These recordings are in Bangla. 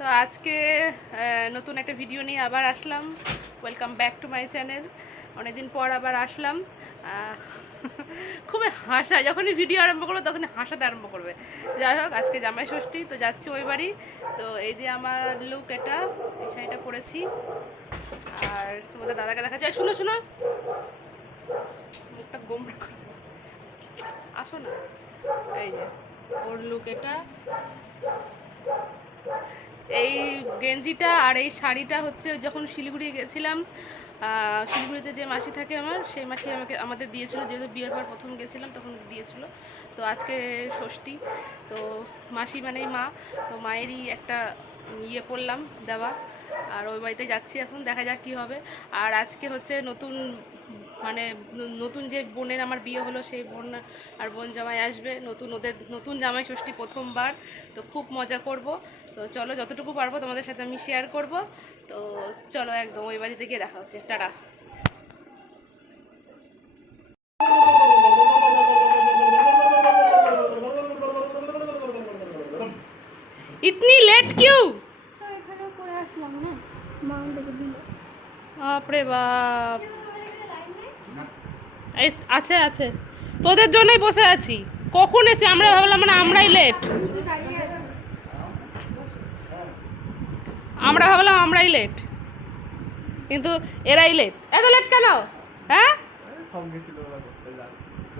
তো আজকে নতুন একটা ভিডিও নিয়ে আবার আসলাম। Welcome back to my channel. অনেকদিন পর আবার আসলাম। খুবই হাসায়, যখনই ভিডিও আরম্ভ করবো তখনই হাসাতে আরম্ভ করবে। যাই হোক, আজকে জামাই ষষ্ঠী, তো যাচ্ছি ওই বাড়ি। তো এই যে আমার লুক, এটা এই শাড়িটা পরেছি। আর তোমাদের দাদাকে দেখা যায়, শুনো শুনো, মুখটা গোমড়া করে আসো না। এই যে ওর লুক, এটা এই গেঞ্জিটা আর এই শাড়িটা হচ্ছে যখন শিলিগুড়ি গেছিলাম, শিলিগুড়িতে যে মাসি থাকে আমার, সেই মাসি আমাদের দিয়েছিল, যেহেতু বিয়ের পর প্রথম গেছিলাম তখন দিয়েছিল। তো আজকে ষষ্ঠী, তো মাসি মানেই মা, তো মায়েরই একটা ইয়ে পড়লাম দেওয়া। আর ওই বাড়িতে যাচ্ছি এখন, দেখা যাক কী হবে। আর আজকে হচ্ছে নতুন, মানে নতুন যে বোনের আমার বিয়ে হলো, সেই বোন আর বোন জামাই আসবে, ওদের নতুন জামাই ষষ্ঠী প্রথমবার। তো খুব মজা করব। তো চলো, যতটুকু পারবো তোমাদের সাথে আমি শেয়ার করব। তো চলো, একদম ওই বাড়িতে গিয়ে দেখা হচ্ছে। টাটা। इतनी लेट क्यों? বাপরে বাপ, আছে আছে, তোদের জন্যই বসে আছি। কখন এসে আমরা ভাবলাম মানে আমরাই লেট, কিন্তু এরাই লেট। এত লেট কেন? হ্যাঁ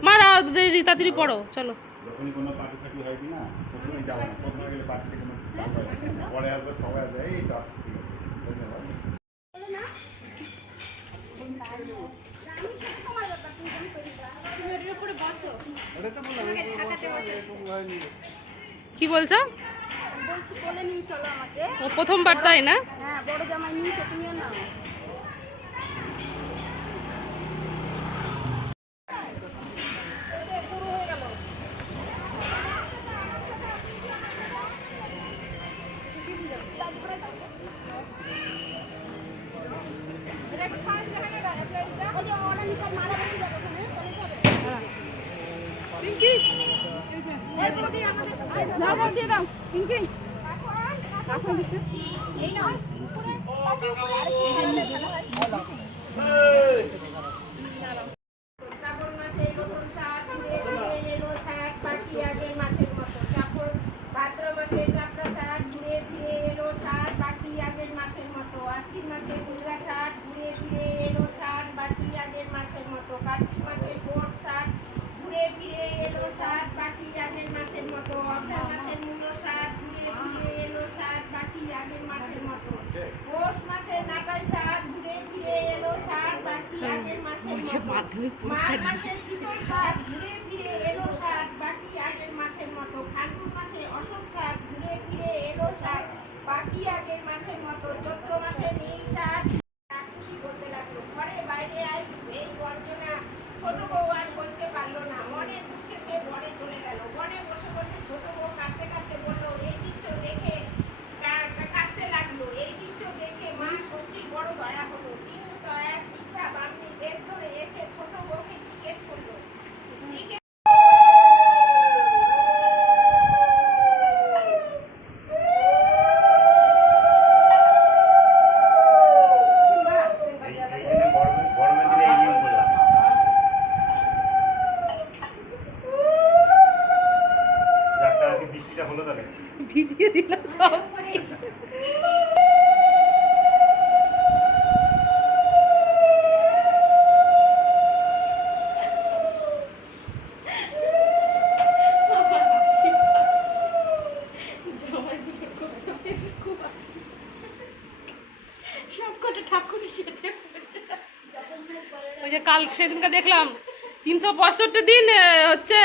মারা, তাড়াতাড়ি পড়ো, চলো। যখনই কোনো পার্টি ফাটি হয় কি না, প্রথমেই যাবো না, প্রথমে গেলে পার্টিতে কোনো পরে আসবে, সবাই আসবে, এই তো আসছে, ঠিক আছে, ধন্যবাদ। কি বলছো? ও প্রথমবার, তাই না? হ্যাঁ, বড় জামাই নিয়েছো তুমিও না। দিয়ে দাও পিঙ্কি, এই নাও। শ্রাবণ মাসে নতুন শাক ঘুরে ফিরে এলো শাক বাকি আগের মাসের মতো। ভাদ্র মাসে চাপড়া শাক ঘুরে ফিরে এলো শাক বাকি আগের মাসের মতো। আশ্বিন মাসে মুনগা শাক ঘুরে ফিরে এলো শাক বাকি আগের মাসের মতো। কার্তিক মাসে গোট শাক ঘুরে ফিরে এলো শাক বাকি আগের মাসের মতো। অঘ্রান মাসের মূলো শাক ঘুরে ফিরে এলো শাক বাকি আগের মাসের মতো। পৌষ মাসে নাটাই শাক ঘুরে ফিরে এলো শাক বাকি আগের মাসের মতো। মাঘ মাসে শীতল শাক ঘুরে ফিরে এলো শাক বাকি আগের মাসের মতো। ফাল্গুন মাসে অশোক শাক ঘুরে ফিরে এলো শাক বাকি আগের মাসের মতো। চৈত্র মাসে নীল শাক খুশি করতে লাগলো। ঘরে বাইরে আই এই গর্জনা, ছোট বউ আর সইতে পারলো না। মনের দুঃখে সে বনে চলে গেল। বনে বসে বসে ছোট বউ কাঁদতে কাঁদতে বলল, এই দৃশ্য দেখে কাঁদতে লাগলো। এই দৃশ্য দেখে মা ষষ্ঠীর বড় দয়া হলো। তিনি তো এক মিথ্যা বামনি বেশ ধরে এসে ছোট বউকে জিজ্ঞেস করলো, গরমের দিনে এই নিয়ম করলাম, যারটা আর কি বৃষ্টিটা হলো তাহলে ভিজিয়ে দিলাম সব। ওই যে কাল সেদিনকে দেখলাম 365 দিন হচ্ছে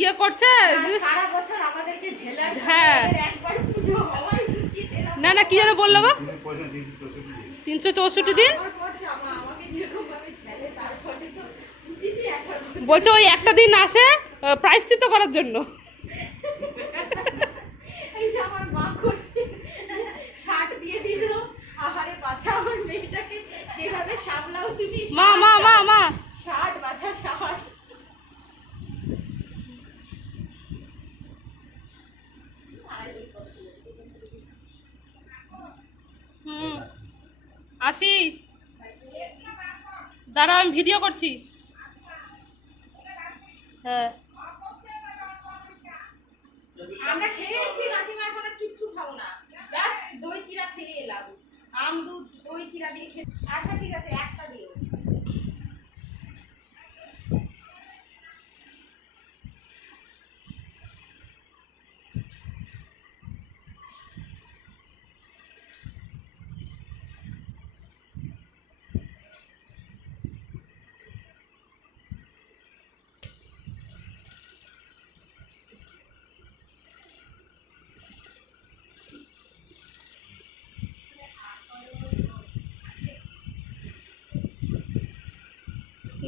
ইয়ে করছে। সারা বছর আমাদেরকে ঝেলা। হ্যাঁ, একবার পুজো হওয়াই উচিত। না না, কি যেন বললো গো, 364 দিন আমাকে যেরকম ভাবে ঝেলে, তারপরে তো উচিতই একবার বলছে ওই একটা দিন আসে প্রায়শ্চিত্ত করার জন্য। এই যে আমার মা করছে, শার্ট দিয়ে দিল। আহারে বাছা, আমার মেয়েটাকে যেভাবে সামলাও তুমি। মা মা মা মা শার্ট বাছা, শার্ট। মাসি দাঁড়া, আমি ভিডিও করছি। হ্যাঁ আমরা খেয়ে এসেছি, কাকিমা এখন আর কিচ্ছু খাবো না, জাস্ট দই চিড়া খেয়ে এলাম। আম দুধ দই চিড়া দিয়ে খেয়ে। আচ্ছা ঠিক আছে, একটা দিও।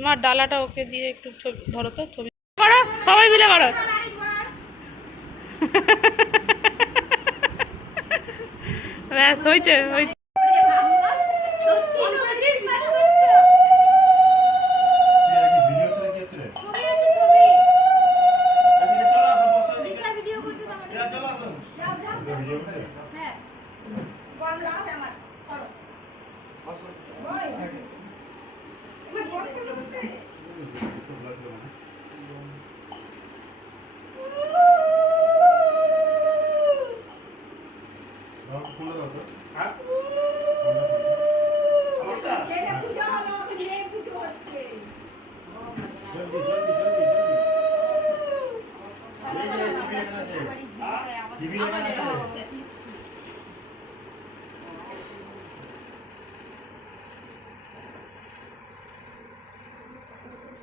মা ডালাটা ওকে দিয়ে একটু ছবি ধরো তো, ছবি করো সবাই মিলে করো। ব্যাস হয়েছে হয়েছে। ভিডিওতে কি হচ্ছে রে? ছবি আছে, ছবি। এদিকে চলে আসো, বসো এদিকে। দিশা ভিডিও করতে দাও আমাকে। এরা চলে আসো। ভিডিও করতে? হ্যাঁ। বল লাগছে আমার, সরো। বসো। ওই, আমার বল করতে করতে। একটু লাগলো না। দাও, ফোনটা দাও তো। হ্যাঁ? ফোনটা দাও। আমারটা? ছেলে পূজা হলো, ওকে মেয়ে পুজো হচ্ছে। জলদি, জলদি, জলদি, জলদি। এই যে টিভি এখানে আছে। টিভি এখানে আছে।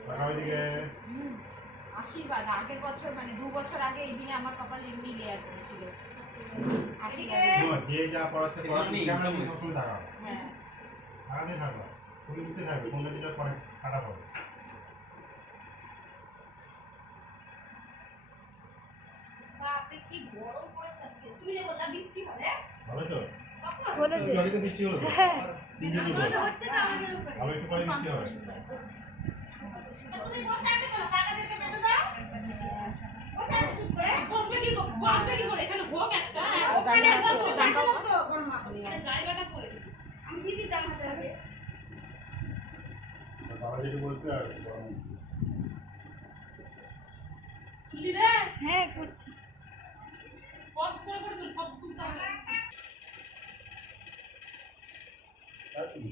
দেখাও এদিকে। আশীর্বাদ আগের বছর মানে 2 বছর আগে এই দিনে আমার কপাল এমনি লেয়ার করেছিল। আশীর্বাদ। শোনো, যে যা পড়াচ্ছে পড়াচ্ছে, ক্যামেরা নিয়ে সবসময় দেখাও। হ্যাঁ। আগাতে থাকবা। তুমি দিতে থাকবে, কোনটা দিলে পরে খারাপ হবে। বাপরে কি গরম পড়েছে আজকে। তুমি যে বললা বৃষ্টি হবে, ভালো তো? বলেছে। একটু আগে তো বৃষ্টি হলো তো? হ্যাঁ। তিনজনই বলো। হচ্ছে না আমাদের উপরে। আবার একটু পরে বৃষ্টি হবে। তুমি বসে আছো কেন? কাকাদেরকে বেঁধে দাও। বসে আছো চুপ করে। বসবে কি বসবে কি করে? এখানে হোক একটা ওখানে বসো, দেখো তো বড়মা। জায়গাটা কই? আমি দিয়ে দিতাম হাতে হাতে। বাবা যেটা বলতে আর খুললি রে, হ্যাঁ করছি। পজ করে করে তুই সব খুলতে হবে।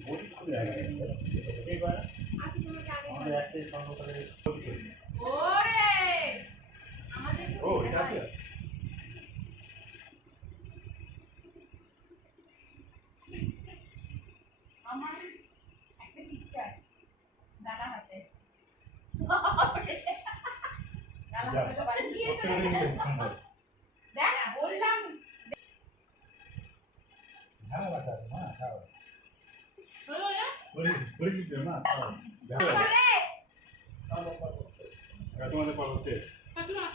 বলি ছবি আগে এই বার আসি তোমাকে আগে আমাদের একটাই সর্বকালে বলি ছবি। ওরে আমাদের ও এটা আছে? আমার একটা পিকচার দাদা হাতে। দাদা যা। হাতে তো বাড়ি দিয়েছে। একটা করে দিন, সুন্দর। দেখ বললাম। ভালো বাচ্চা আছে, মা, খাও। হলো না? বলি দিতে না, খাও। দেখো। আরে তোমাদের পর্ব শেষ। কাকিমা